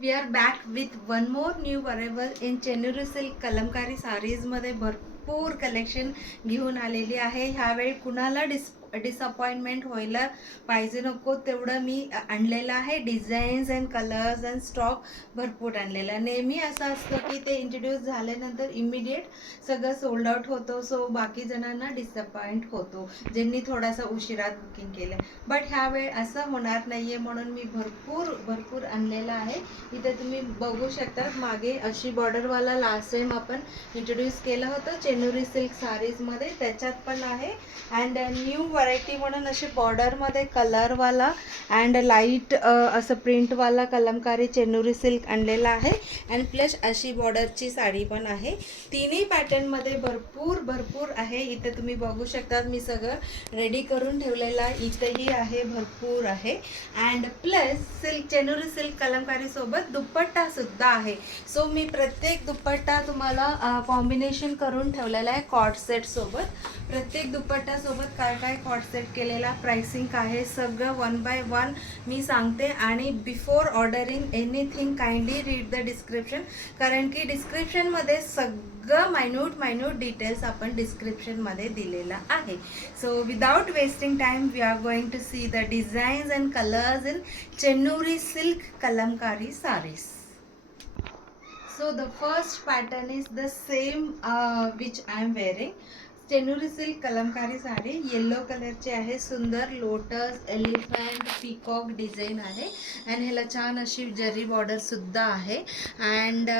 We are back with one more new arrival in Chennai silk kalamkari साडीजमध्ये भरपूर collection घेऊन आलेली आहे. ह्यावेळी कुणाला डिसअपॉइंटमेंट व्हायला पाहिजे नको तेवढं मी आणलेलं आहे. Designs and colours and stock भरपूर आणलेला. नेहमी असं असतं की ते इंट्रोड्यूस झाल्यानंतर इमिडिएट सगळं सोल्ड आउट होतो. सो बाकी जणांना डिसअपॉइंट होतो ज्यांनी थोडासा उशिरात बुकिंग केलं. बट ह्यावेळी असं होणार नाहीये म्हणून मी भरपूर आणलेलं आहे. इथे तुम्ही बघू शकता मागे अशी बॉर्डरवाला लास्ट टाइम आपण इंट्रोड्यूस केलं होतं चेन्नई सिल्क साडीजमध्ये, त्याच्यात पण आहे. अँड न्यू व्हरायटी म्हणून अशी बॉर्डरमध्ये कलरवाला अँड लाईट असं प्रिंटवाला कलमकारी चेन्नई सिल्क आणलेला आहे. अँड प्लस अशी बॉर्डरची साडी पण आहे. तिन्ही पॅटर्नमध्ये भरपूर आहे. इथे तुम्ही बघू शकता मी सगळं रेडी करून ठेवलेलं आहे. इथेही आहे, भरपूर आहे. And plus Chennai silk Kalamkari सोबत दुपट्टा सुद्धा आहे. सो मी प्रत्येक दुपट्टा तुम्हाला कॉम्बिनेशन करून ठेवलेला आहे कॉर्ड सेट सोबत. प्रत्येक दुपट्टा सोबत काय कॉर्ड सेट केलेला, प्राइसिंग काय आहे, सगळं वन बाय वन मी सांगते. आणि before ordering anything kindly read the description, कारण की डिस्क्रिप्शनमध्ये सगळं मायन्यूट डिटेल्स आपण डिस्क्रिप्शनमध्ये दिलेला आहे. So without wasting time we are going to see the designs and colours in Chennai silk kalamkari sarees. So the first pattern is the same which I am wearing. Chennai silk kalamkari sari yellow कलरची आहे. सुंदर lotus, elephant, peacock design आहे. And ह्याला छान अशी zari border सुद्धा आहे. And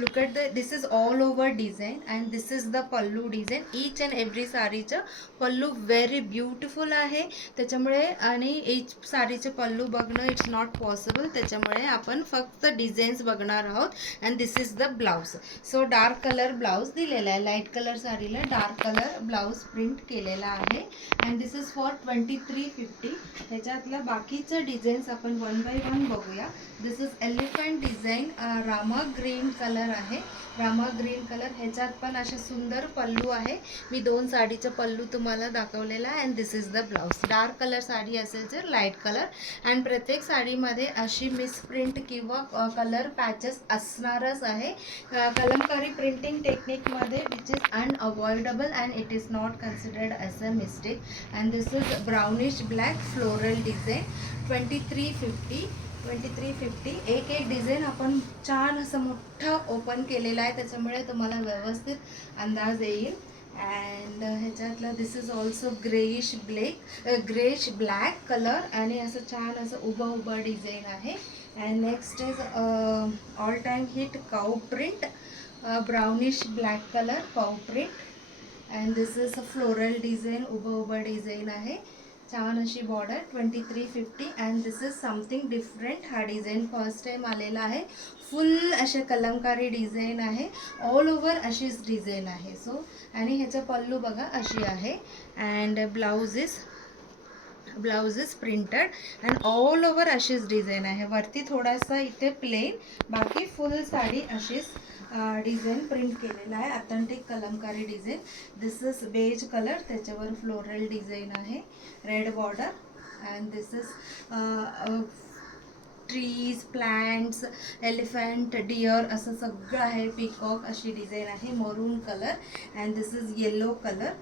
look at this is all over design and this is the pallu design. Each and every साडीचं पल्लू व्हेरी ब्युटिफुल आहे. त्याच्यामुळे आणि ईच साडीचे पल्लू बघणं इट्स नॉट पॉसिबल. त्याच्यामुळे आपण फक्त डिझाईन्स बघणार आहोत. And this is the blouse. So dark colour blouse दिलेला आहे. लाईट कलर साडीला डार्क कलर ब्लाउज प्रिंट केलेला आहे. And this is for 2350. ह्याच्यातल्या बाकीचं डिझाईन्स आपण वन बाय वन बघूया. This is elephant design, Rama green colour आहे. रामा ग्रीन कलर ह्याच्यात पण असे सुंदर पल्लू आहे. मी दोन साडीचं पल्लू तुम्हाला दाखवलेला आहे. And this is the blouse. Dark colour sari असेल तर लाईट कलर. अँड प्रत्येक साडीमध्ये अशी मिसप्रिंट किंवा कलर पॅचेस असणारच आहे. कलमकारी प्रिंटिंग टेक्निकमध्ये which is unavoidable and it is not considered as a mistake. And this is brownish black floral design 2350. एक डिझाईन आपण छान असं मोठं ओपन केलेलं आहे, त्याच्यामुळे तुम्हाला व्यवस्थित अंदाज येईल. अँड ह्याच्यातलं this is also greyish black colour आणि असं छान असं उभं डिझाईन आहे. And next is all time hit cow print, brownish black colour cow print. And this is a floral design, उभं डिझाईन आहे. छान अशी border 2350. And this is something different. हा डिझाईन फर्स्ट टाइम आलेला आहे. फुल असे kalamkari design आहे. All over अशीच डिझाईन आहे. सो आणि ह्याचा पल्लू बघा अशी आहे. And blouse is printed and all over अशीच डिझाईन आहे. वरती थोडासा इथे प्लेन, बाकी फुल साडी अशीच डिझाईन प्रिंट केलेला आहे. Authentic kalamkari design. This is beige colour, त्याच्यावर फ्लोरल डिझाईन आहे, red border. And this is trees, plants, elephant, deer असं सगळं आहे. पीकॉक अशी डिझाईन आहे. Maroon colour. And this is yellow colour.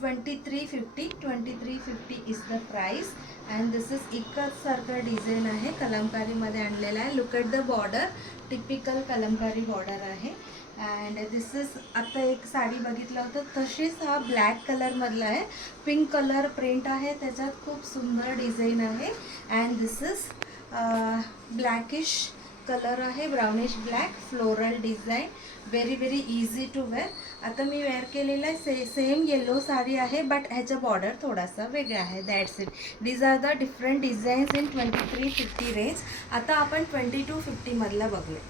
2350 is the price. And this is एकच सारखं design आहे, कलमकारीमध्ये आणलेला आहे. Look at the border, typical kalamkari border आहे. अँड दिस इज आता एक साडी बघितलं होतं तशीच हा ब्लॅक कलरमधला आहे. पिंक कलर प्रिंट आहे, त्याच्यात खूप सुंदर डिझाईन आहे. And this is blackish colour आहे, brownish black floral design. Very easy to wear. आता मी वेअर केलेलं आहे सेम येलो साडी आहे, बट ह्याचा बॉर्डर थोडासा वेगळा आहे. That's it. These are the different designs in 2350 range. आता आपण 2250 मधला बघूया.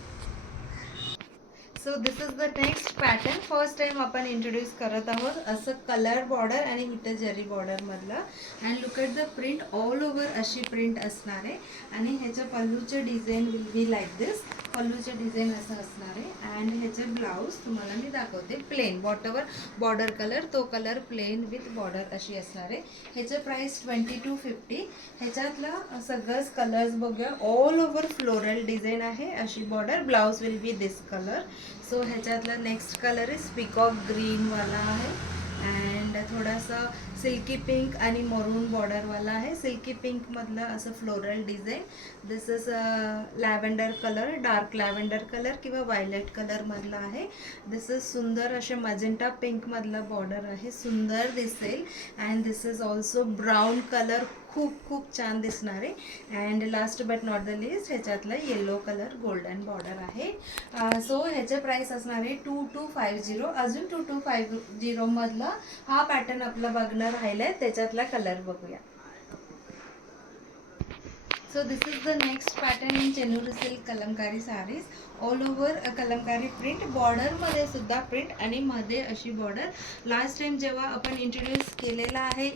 So this is the next pattern. First time आपण इंट्रोड्यूस करत आहोत. असं कलर बॉर्डर आणि इथं जरी बॉर्डरमधलं. And look at the print, all over अशी प्रिंट असणार आहे. आणि ह्याच्या पल्लूचं design will be like this. पल्लूचे डिझाईन असं असणार आहे. अँड ह्याचे ब्लाऊज तुम्हाला मी दाखवते प्लेन, बॉटमवर बॉर्डर कलर, तो कलर प्लेन विथ बॉर्डर अशी असणार आहे. ह्याचं प्राईस 2250. ह्याच्यातला सगळंच कलर्स बघूया. ऑल ओव्हर फ्लोरल डिझाईन आहे, अशी border. Blouse will be this colour. So ह्याच्यातला नेक्स्ट कलर इज पीकॉक ग्रीनवाला आहे अँड थोडासा सिल्की पिंक आणि मरून बॉर्डरवाला आहे. सिल्की पिंकमधलं असं floral design. This is lavender colour, dark lavender colour किंवा व्हायलेट कलरमधला आहे. दिस इज सुंदर असे मजेंटा पिंकमधला बॉर्डर आहे, सुंदर दिसेल. And this is also brown colour, खूप खूप छान दिसणार आहे. And last but not the list ह्याच्यातला येलो कलर गोल्डन बॉर्डर आहे. सो ह्याचे प्राईस असणार आहे 2250. अजून 2250 मधला हा पॅटर्न आपला बघणं राहिलाय, त्याच्यातला कलर बघूया. So this is the next pattern in Chennur silk kalamkari saris. All over kalamkari print, बॉर्डरमध्ये सुद्धा प्रिंट आणि मध्ये अशी बॉर्डर. लास्ट टाइम जेव्हा आपण इंट्रोड्यूस केलेला आहे,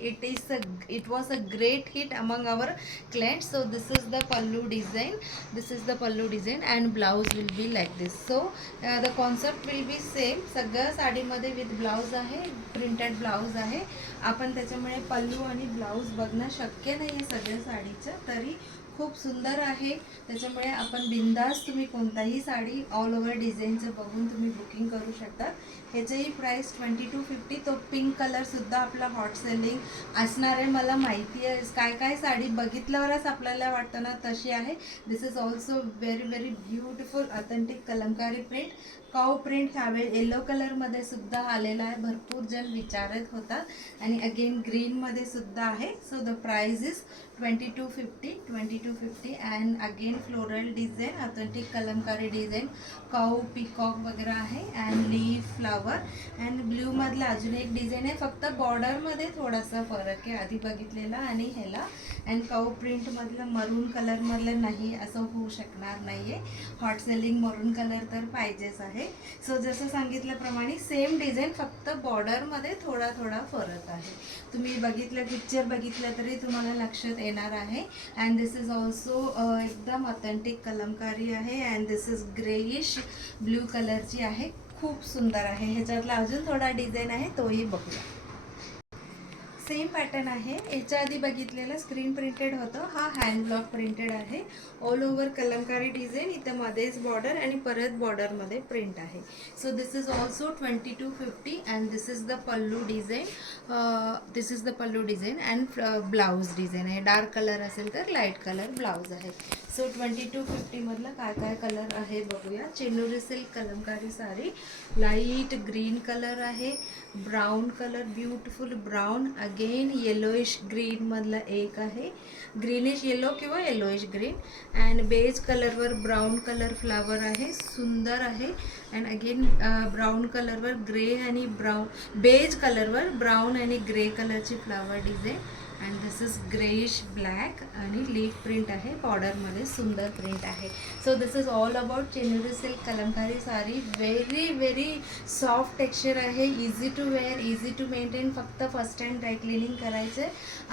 it was a great hit among our client. So this is the pallu design, this is the pallu design and blouse will be like this. So the concept will be same. सगळ्या साडीमध्ये with blouse आहे, printed blouse आहे. आपण त्याच्यामुळे पल्लू आणि blouse बघणं शक्य नाही आहे सगळ्या साडीचं, तरी खूप सुंदर आहे. त्याच्यामुळे आपण बिंदास तुम्ही कोणताही साडी ऑल ओव्हर डिझाईनचं बघून तुम्ही बुकिंग करू शकता. ह्याचंही प्राईस 2250. तो पिंक कलरसुद्धा आपला हॉट सेलिंग असणार आहे, मला माहिती आहे. काय काय साडी बघितल्यावरच आपल्याला वाटतं ना, तशी आहे. This is also very very beautiful authentic kalamkari print. Cow print ह्यावेळी येलो कलरमध्ये सुद्धा आलेला आहे, भरपूर जण विचारत होतात. आणि अगेन ग्रीनमध्ये सुद्धा आहे. So the price is 2250 and again floral design, authentic kalamkari design, cow peacock वगैरे आहे अँड लीफ फ्लावर. अँड ब्ल्यूमधला अजून एक डिझाईन आहे, फक्त बॉर्डरमध्ये थोडासा फरक आहे आधी बघितलेला आणि ह्याला. अँड काऊ प्रिंटमधलं मरून कलरमधलं नाही, असं होऊ शकणार नाही आहे. हॉट सेलिंग मरून कलर तर पाहिजेच आहे. सो जसं सांगितल्याप्रमाणे सेम डिझाईन, फक्त बॉर्डरमध्ये थोडा थोडा फरक आहे. तुम्ही बघितलं, पिक्चर बघितलं तरी तुम्हाला लक्षात येणार आहे. अँड दिस इज ऑल्सो एकदम ऑथेंटिक कलमकारी आहे. And this is greyish blue कलरची आहे, खूप सुंदर आहे. ह्याच्यातला अजून थोडा डिझाईन आहे, तोही बघूया. सेम पॅटर्न आहे, याच्या आधी बघितलेलं स्क्रीन प्रिंटेड होतं, हा हँड ब्लॉक प्रिंटेड आहे. ऑल ओव्हर कलमकारी डिझाईन, इथं मध्येच बॉर्डर आणि परत बॉर्डरमध्ये प्रिंट आहे. So this is also 2250 and this is the pallu design. This is the pallu design and blouse design आहे. डार्क कलर असेल तर लाईट कलर ब्लाऊज आहे. सो 2250 मधला काय काय कलर आहे बघूया. Chennur silk kalamkari sari, light green colour आहे, brown colour, beautiful brown, again yellowish green मधला एक आहे, ग्रीनिश येलो किंवा येलोइश ग्रीन. अँड बेज कलरवर ब्राऊन कलर फ्लावर आहे, सुंदर आहे. अँड अगेन ब्राऊन कलरवर ग्रे आणि ब्राऊन, बेज कलरवर ब्राऊन आणि ग्रे कलरची flower design. And this is greyish black आणि लीफ प्रिंट आहे, बॉर्डरमध्ये सुंदर प्रिंट आहे. So this is all about Chennur silk kalamkari sari. Very very soft texture आहे, easy to wear, easy to maintain. फक्त फर्स्ट टाइम ड्राय क्लिनिंग करायचं आहे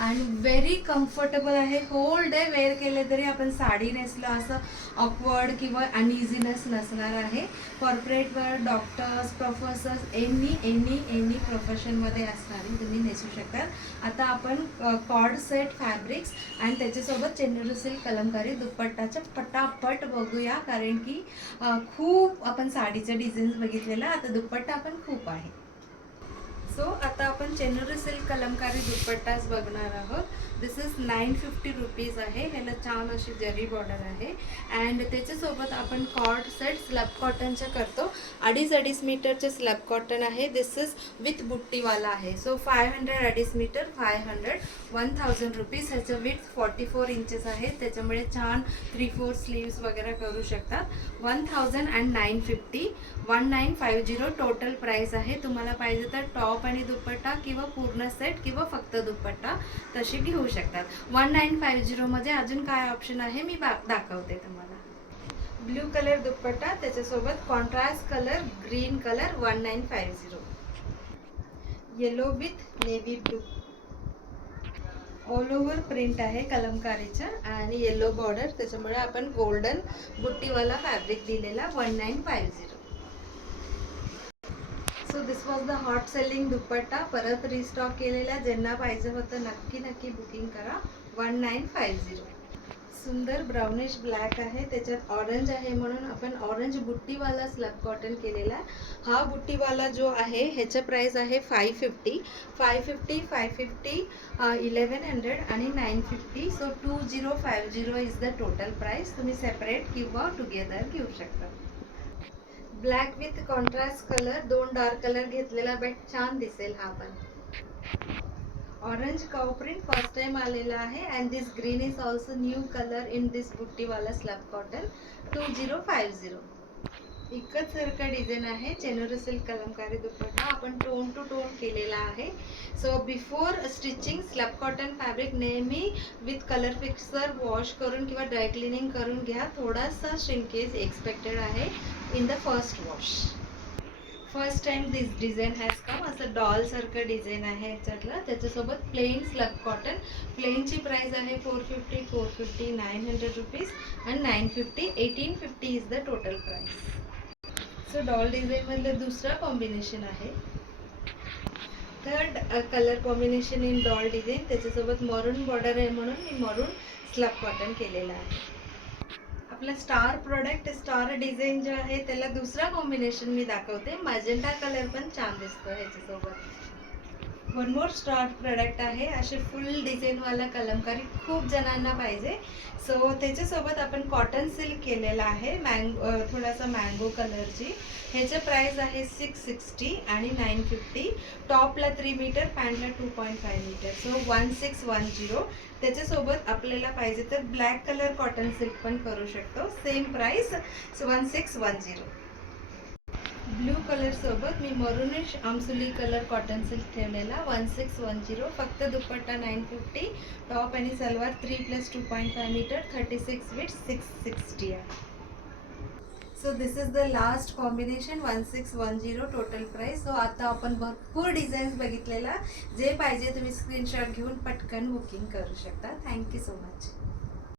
आणि व्हेरी कम्फर्टेबल आहे. होल डे वेअर केले तरी आपण साडी नेसलं असं ऑकवर्ड किंवा अनइझीनेस नसणार आहे. कॉर्पोरेटवर, डॉक्टर्स, प्रोफेसर्स, एनी प्रोफेशनमध्ये असणारी तुम्ही नेसू शकता. आता आपण कॉर्ड सेट फॅब्रिक्स आणि त्याच्यासोबत चेन्नूर सिल्क कलमकारी दुपट्टाच्या पटापट बघूया, कारण की खूप आपण साडीचे डिझाईन्स बघितलेला, आता दुपट्टा पण खूप आहे. सो आता आपण चेन्नूर सिल्क कलमकारी दुपट्टाच बघणार आहोत. दिस इज 950 रुपीज आहे. ह्याला छान अशी जरी बॉर्डर आहे अँड त्याच्यासोबत आपण कॉर्ड सेट स्लॅब कॉटनच्या करतो. 2.5 मीटरचे स्लॅब कॉटन आहे. दिस इज विथ बुट्टीवाला आहे. So 500 2.5 metre 500 1000 rupees. ह्याचं विथ 44 इंचेस आहे, त्याच्यामुळे छान 3/4 स्लीव्स वगैरे करू शकतात. 1950 1950 टोटल प्राइस आहे. तुम्हाला पाहिजे तर टॉप आणि दुपट्टा किंवा पूर्ण सेट किंवा फक्त दुपट्टा तसे घेऊ शकतात. 1950 मध्ये अजून काय ऑप्शन आहे मी दाखवते तुम्हाला. ब्ल्यू कलर दुपट्टा, त्याच्यासोबत contrast colour green colour 1950. Yellow with navy blue. All over print आहे कलमकारीच्या आणि येलो बॉर्डर, त्याच्यामुळे आपण गोल्डन बुट्टीवाला फॅब्रिक दिलेला 1950. So this was the hot selling dupatta. परत रिस्टॉक केलेला. ज्यांना पाहिजे होतं नक्की नक्की बुकिंग करा. 1950. सुंदर ब्राउनिश ब्लॅक आहे, त्याच्यात ऑरेंज आहे म्हणून आपण ऑरेंज बुट्टीवाला स्लब कॉटन केलेला. हा बुट्टीवाला जो आहे ह्याचं प्राइस आहे 550, 550, 550, 1100 आणि 950. So 2050 is the total price. तुम्ही सेपरेट किंवा टुगेदर घेऊ शकता. Black with contrast colour, 2 dark colour घेतलेला बट छान दिसेल हा पण. Orange cow print first time आलेला आहे and this green is also new colour in this बुट्टीवाला स्लब कॉटन. 2050. एकच सारखा डिझाईन आहे. चेनोरी सिल्क कलमकारी दुपट्टा आपण टोन टू टोन केलेला आहे. So before stitching slub cotton fabric नेहमी विथ कलर फिक्सर वॉश करून किंवा ड्राय क्लिनिंग करून घ्या. थोडासा श्रिंकेज एक्सपेक्टेड आहे in the first wash. First time this design has come. असं डॉल सारखं डिझाईन आहे ह्याच्यातलं. त्याच्यासोबत प्लेन स्लब कॉटन. प्लेनची प्राइस आहे 450, 450, 900 रुपीज आणि 950, 1850 is the total price. So doll डिझाईनमधलं दुसरा कॉम्बिनेशन आहे. Third colour combination in doll design. त्याच्यासोबत मरून बॉर्डर आहे म्हणून मी मरून स्लब कॉटन केलेला आहे. आपला स्टार प्रोडक्ट स्टार डिझाईन जे आहे त्याला दुसरा कॉम्बिनेशन मी दाखवते. मॅजेंटा कलर पण छान दिसतो ह्याच्यासोबत. वन मोर स्टार प्रोडक्ट आहे. असे फुल डिझाईनवाला कलमकारी खूप जणांना पाहिजे. सो त्याच्यासोबत आपण कॉटन सिल्क केलेला आहे थोडासा मँगो कलरची. ह्याचं प्राइस आहे 660 आणि 950. टॉपला 3 मीटर, पॅन्टला 2.5 मीटर. सो 1610. त्याच्यासोबत आपल्याला पाहिजे तर ब्लॅक कलर कॉटन सिल्क पण करू शकतो. Same price 1610. ब्लू कलर सोबत मी मरूनिश आमसुली कलर कॉटन सिल्क ठेवलेला 1610. फक्त दुपट्टा 950. टॉप आणि सलवार 3+2.5 मीटर, 36 विथ 660 आहे. So this is the last combination 1610 total price. So आता आपण भरपूर डिझाईन्स बघितलेला. जे पाहिजे तुम्ही स्क्रीनशॉट घेऊन पटकन बुकिंग करू शकता. Thank you so much.